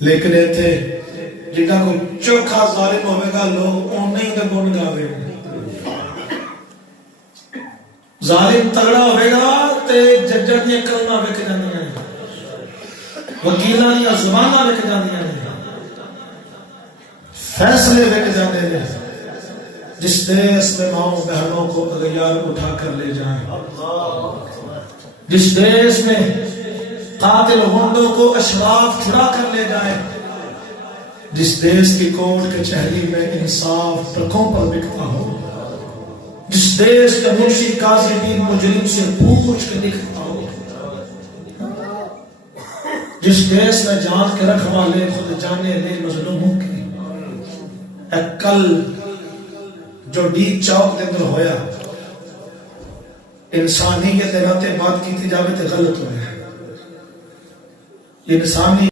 لیکن ایتھے جنہاں کو چوکھا ظالم ہوئے گا لوگ انہیں ہی گن گاوے ظالم تگڑا ہوئے گا تے ججہ دیا کلمہ وک جاندی ہیں وکیلہ دیا زبانہ وک جاندی ہیں فیصلے وک جاندے ہیں جس دیس میں ماؤں بہنوں کو اغیار اٹھا کر لے جائیں جس دیس میں قاتل ہونڈوں کو اشراف چھڑا کر لے جائیں جس دیس کی کوٹ کچہری میں انصاف ٹرکوں پر بکتا ہو دیش کا منشی قاضی بھی مجرم سے پوچھ کے لکھتا ہو، جس دیش میں جان کے رکھوالے خود جانے لے مظلوموں کی۔ اے کل جو ڈی چوک دے اندر ہویا، انسانیت ناتے بات کی جاوے تے غلط ہویا، انسانی